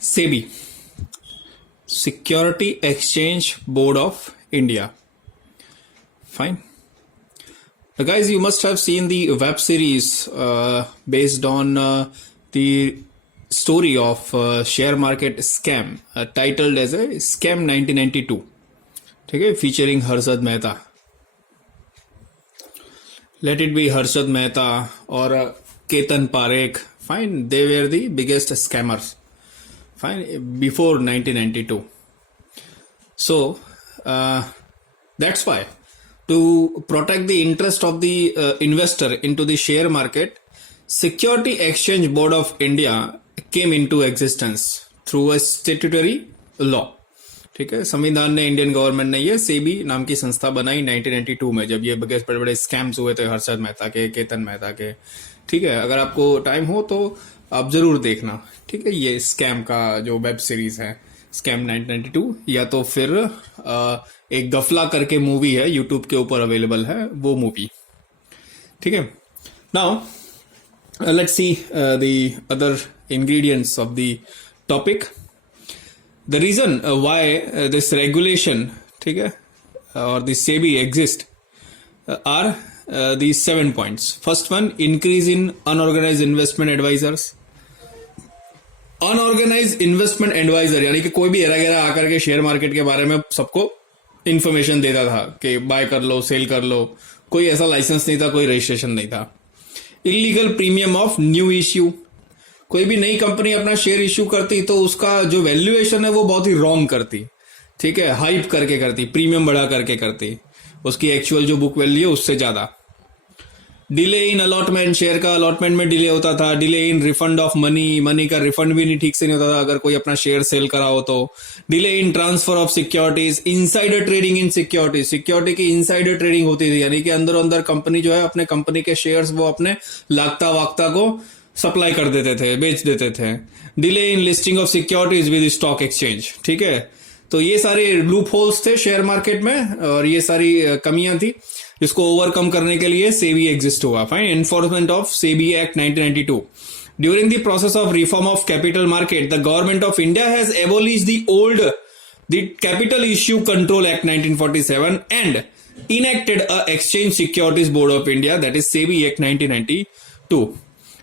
SEBI, Security Exchange Board of India. Fine. Now guys, you must have seen the web series based on the story of share market scam titled as a Scam 1992. ठीक है, featuring Harshad Mehta. Let it be Harshad Mehta or Ketan Parekh. Fine, they were the biggest scammers. Fine, before 1992. So that's why, to protect the interest of the investor into the share market, Security Exchange Board of India came into existence through a statutory law. ठीक है, संविधान ने, Indian government ने ये सेबी नाम की संस्था बनाई 1992 में, जब ये बड़े बड़े स्कैम्स हुए थे हर्षद मेहता के, केतन मेहता के. ठीक है, अगर आपको टाइम हो तो आप जरूर देखना. ठीक है, ये स्कैम का जो वेब सीरीज है स्कैम 1992, या तो फिर एक गफला करके मूवी है यूट्यूब के ऊपर अवेलेबल है, वो मूवी. ठीक है, now let's see the other ingredients of the topic. The reason why this regulation, ठीक है, or the SEBI exist are these 7 points. First one, increase in unorganized investment advisors. Unorganized investment advisor यानी कि कोई भी era गैरा आकर के share market के बारे में सबको इंफॉर्मेशन देता था कि बाय कर लो, सेल कर लो. कोई ऐसा लाइसेंस नहीं था, कोई रजिस्ट्रेशन नहीं था. Illegal premium of new issue. कोई भी नई कंपनी अपना शेयर इश्यू करती तो उसका जो वैल्यूएशन है वो बहुत ही रॉन्ग करती. ठीक है, हाइप करके करती, प्रीमियम बढ़ा करके करती, उसकी एक्चुअल जो बुक वैल्यू है उससे ज्यादा. डिले इन अलॉटमेंट, शेयर का अलॉटमेंट में डिले होता था. Delay in refund of money, money का रिफंड भी नहीं ठीक से नहीं होता था अगर कोई अपना शेयर सेल करा हो तो. Delay in transfer of securities. Insider trading in securities. Security की इनसाइडर ट्रेडिंग होती थी, यानी कि अंदर अंदर कंपनी जो है अपने कंपनी के शेयर्स वो अपने लागता वागता को सप्लाई कर देते थे, बेच देते थे. Delay in listing of securities with stock exchange. ठीक है, तो ये सारे लूप होल्स थे शेयर मार्केट में और ये सारी कमियां थी जिसको ओवरकम करने के लिए सेबी एग्जिस्ट हुआ. Fine. Enforcement of SEBI act 1992. During the process of reform of capital market, the government of India has abolish the capital issue control act 1947 and enacted a exchange securities board of India, that is SEBI act 1992.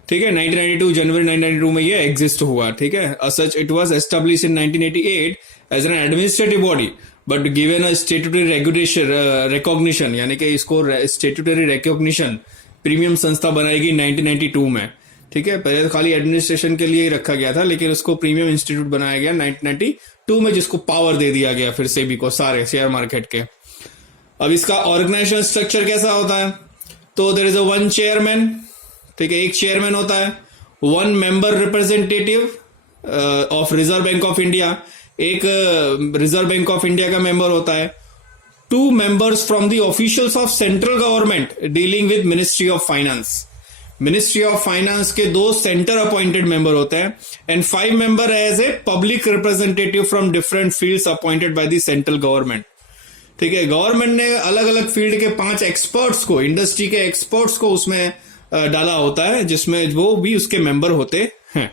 ठीक है, 1992 जनवरी 1992 में ये exist हुआ. ठीक है, such it was establish in 1988 as an administrative body but given a statutory regulation recognition, यानी कि इसको स्टेट्यूटरी रिकॉग्निशन प्रीमियम संस्था बनाएगी 1992 में. ठीक है, पहले तो खाली एडमिनिस्ट्रेशन के लिए ही रखा गया था, लेकिन उसको प्रीमियम इंस्टीट्यूट बनाया गया 1992 में, जिसको पावर दे दिया गया फिर सेबी को सारे शेयर मार्केट के. अब इसका ऑर्गेनाइजेशन स्ट्रक्चर कैसा होता है, तो there is a one chairman. ठीक है, एक चेयरमैन होता है. 1 member representative of Reserve Bank of India, एक रिजर्व बैंक ऑफ इंडिया का मेंबर होता है. 2 members from the officials of central government dealing with ministry of finance. Ministry of finance के 2 सेंटर अपॉइंटेड मेंबर होते हैं. And 5 member as a public representative from different fields appointed by the central government. ठीक है, government ने अलग अलग field के 5 experts को, इंडस्ट्री के एक्सपर्ट्स को उसमें डाला होता है, जिसमें वो भी उसके मेंबर होते हैं.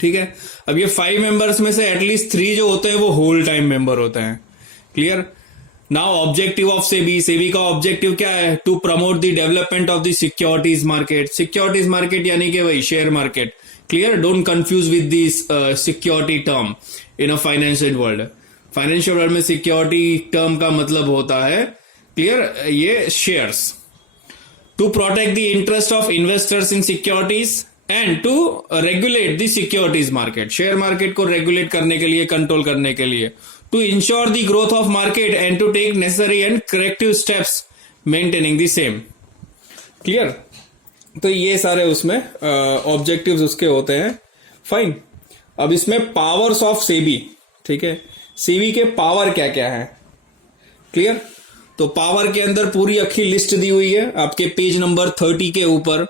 ठीक है, अब ये 5 मेंबर्स में से एटलीस्ट 3 जो होते हैं वो होल टाइम मेंबर होते हैं. Clear. Now objective of SEBI. SEBI का ऑब्जेक्टिव क्या है, to promote the development of the securities market. Securities market यानी कि वही share market. Clear, don't confuse with this security term in a financial world. Financial world में security term का मतलब होता है, क्लियर, ये shares. To protect the interest of investors in securities and to regulate the securities market. Share market को regulate करने के लिए, कंट्रोल करने के लिए. To ensure the growth of market and to take necessary and corrective steps maintaining the same. Clear? तो ये सारे उसमें ऑब्जेक्टिव्स उसके होते हैं. फाइन. अब इसमें पावर्स ऑफ सेबी. ठीक है, सेबी के पावर क्या क्या है. क्लियर. तो पावर के अंदर पूरी अखी लिस्ट दी हुई है आपके पेज नंबर 30 के ऊपर.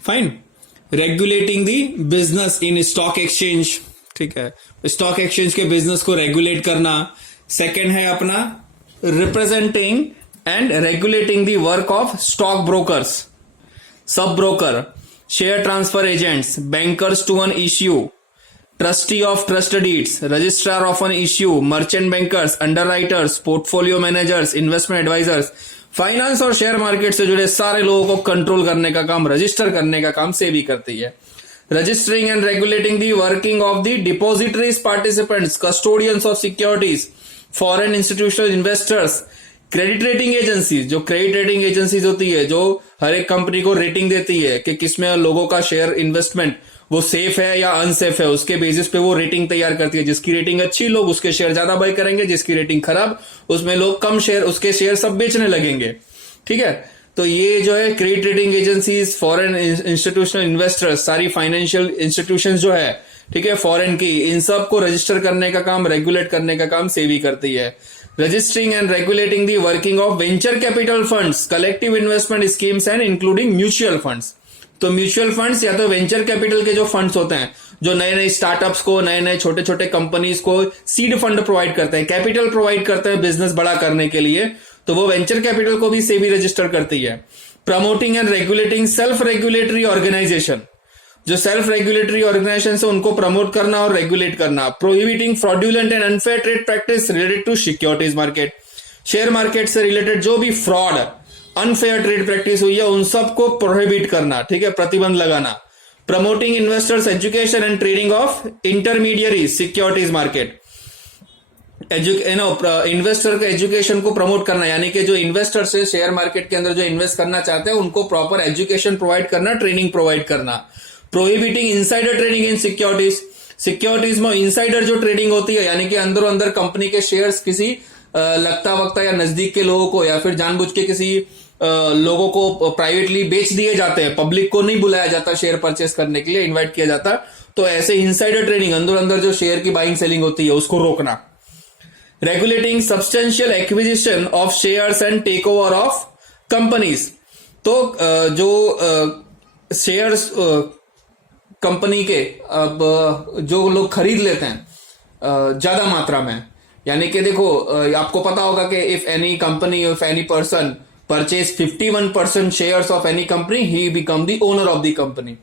Fine. Regulating the business in stock exchange. ठीक है, स्टॉक एक्सचेंज के बिजनेस को रेगुलेट करना. सेकंड है अपना representing and regulating the work of stock brokers, sub broker, share transfer agents, bankers to an issue, trustee of trust deeds, registrar of an issue, merchant bankers, underwriters, portfolio managers, investment advisers, finance और share market से जुड़े सारे लोगों को control करने का काम, register करने का काम सेबी करती है। Registering and regulating the working of the depositories, participants, custodians of securities, foreign institutional investors, credit rating agencies, जो क्रेडिट रेटिंग एजेंसीज होती है जो हर एक कंपनी को रेटिंग देती है कि किसमें लोगों का शेयर इन्वेस्टमेंट वो सेफ है या अनसेफ है, उसके बेसिस पे वो रेटिंग तैयार करती है। जिसकी रेटिंग अच्छी, लोग उसके शेयर ज्यादा बाय करेंगे, जिसकी रेटिंग खराब, उसमें लोग कम शेयर, उसके शेयर सब बेचने लगेंगे। ठीक है, तो ये जो है credit rating agencies, foreign institutional investors, सारी फाइनेंशियल इंस्टीट्यूशंस जो है, ठीक है, फॉरेन की, इन सब को रजिस्टर करने का काम, रेगुलेट करने का काम सेबी करती है। Registering and regulating the working of venture capital funds, collective investment schemes and including mutual funds. तो म्यूचुअल फंड्स या तो वेंचर कैपिटल के जो फंड्स होते हैं, जो नए नए स्टार्टअप्स को, नए नए छोटे छोटे कंपनीज को सीड फंड प्रोवाइड करते हैं, कैपिटल प्रोवाइड करते हैं बिजनेस बड़ा करने के लिए, तो वो वेंचर कैपिटल को भी सेबी रजिस्टर करती है। Promoting and regulating self regulatory organisation, जो सेल्फ रेगुलेटरी ऑर्गेनाइजेशन है उनको प्रमोट करना और रेगुलेट करना। Prohibiting fraudulent and unfair trade practice related to securities market, share market से रिलेटेड जो भी फ्रॉड, अनफेयर ट्रेड प्रैक्टिस हुई है उन सबको प्रोहिबिट करना, ठीक है, प्रतिबंध लगाना। Promoting investors education and trading of intermediary securities market, investor के एजुकेशन को प्रमोट करना, यानी कि जो इन्वेस्टर्स है शेयर मार्केट के अंदर जो इन्वेस्ट करना चाहते हैं उनको प्रॉपर एजुकेशन प्रोवाइड करना, ट्रेनिंग प्रोवाइड करना। Prohibiting insider trading in securities, securities में इनसाइडर जो ट्रेडिंग होती है, यानी कि अंदर अंदर कंपनी के शेयर्स किसी लगता वक्ता या नजदीक के लोगों को या फिर जानबूझ के किसी लोगों को प्राइवेटली बेच दिए जाते हैं, पब्लिक को नहीं बुलाया जाता शेयर परचेस करने के लिए, इन्वाइट किया जाता, तो ऐसे इनसाइडर ट्रेडिंग, अंदर अंदर जो शेयर की बाइंग सेलिंग होती है उसको रोकना। Regulating substantial acquisition of shares and take over of companies, तो जो शेयर्स कंपनी के अब जो लोग खरीद लेते हैं ज्यादा मात्रा में, यानी कि देखो आपको पता होगा कि if any company, if any person purchase 51% shares of any company, he become the owner of the company.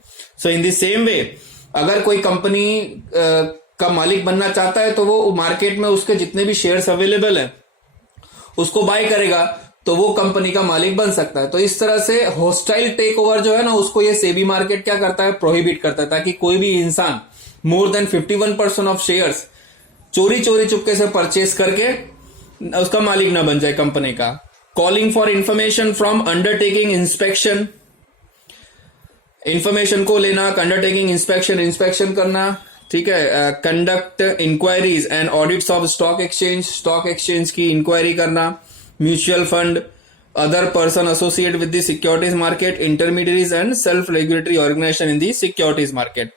So in the same way, अगर कोई कंपनी का मालिक बनना चाहता है तो वो मार्केट में उसके जितने भी शेयर्स अवेलेबल है उसको बाय करेगा तो वो कंपनी का मालिक बन सकता है। तो इस तरह से हॉस्टाइल टेक ओवर जो है ना, उसको ये सेबी मार्केट क्या करता है, प्रोहिबिट करता है, ताकि कोई भी इंसान मोर देन 51% ऑफ शेयर्स चोरी चोरी चुपके से परचेस करके उसका मालिक ना बन जाए कंपनी का। Calling for information from undertaking inspection, information को लेना, अंडरटेकिंग इंस्पेक्शन करना, ठीक है। Conduct inquiries and audits of stock exchange की इंक्वायरी करना। Mutual fund, other person associate with the securities market, intermediaries and self regulatory organisation in the securities market.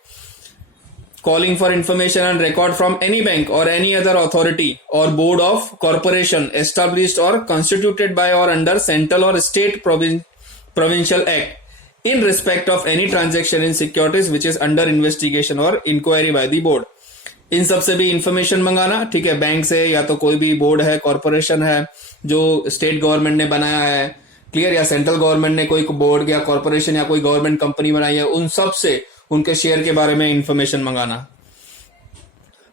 Calling for information and record from any bank or any other authority or board of corporation established or constituted by or under central or state provincial act in respect of any transaction in securities which is under investigation or inquiry by the board. इन सब से भी information मंगाना, ठीक है, bank से या तो कोई भी बोर्ड है, कॉर्पोरेशन है जो स्टेट गवर्नमेंट ने बनाया है, क्लियर, या सेंट्रल गवर्नमेंट ने कोई बोर्ड या कॉर्पोरेशन या कोई गवर्नमेंट कंपनी बनाई है, उन सब से उनके शेयर के बारे में इंफॉर्मेशन मंगाना।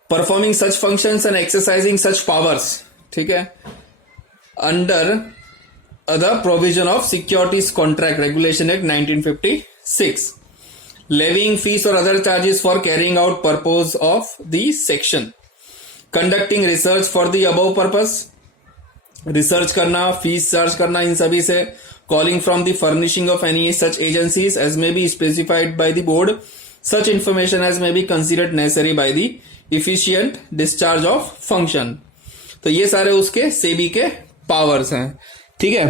Performing such functions and exercising such powers, ठीक है, under the provision of securities contract regulation act 1956, levying fees और other charges for carrying out purpose of the section, conducting research for the above purpose, research करना, fees charge करना इन सभी से। Calling from the furnishing of any such agencies as may be specified by the board, such information as may be considered necessary by the efficient discharge of function। तो ये सारे उसके सेबी के पावर्स हैं, ठीक है।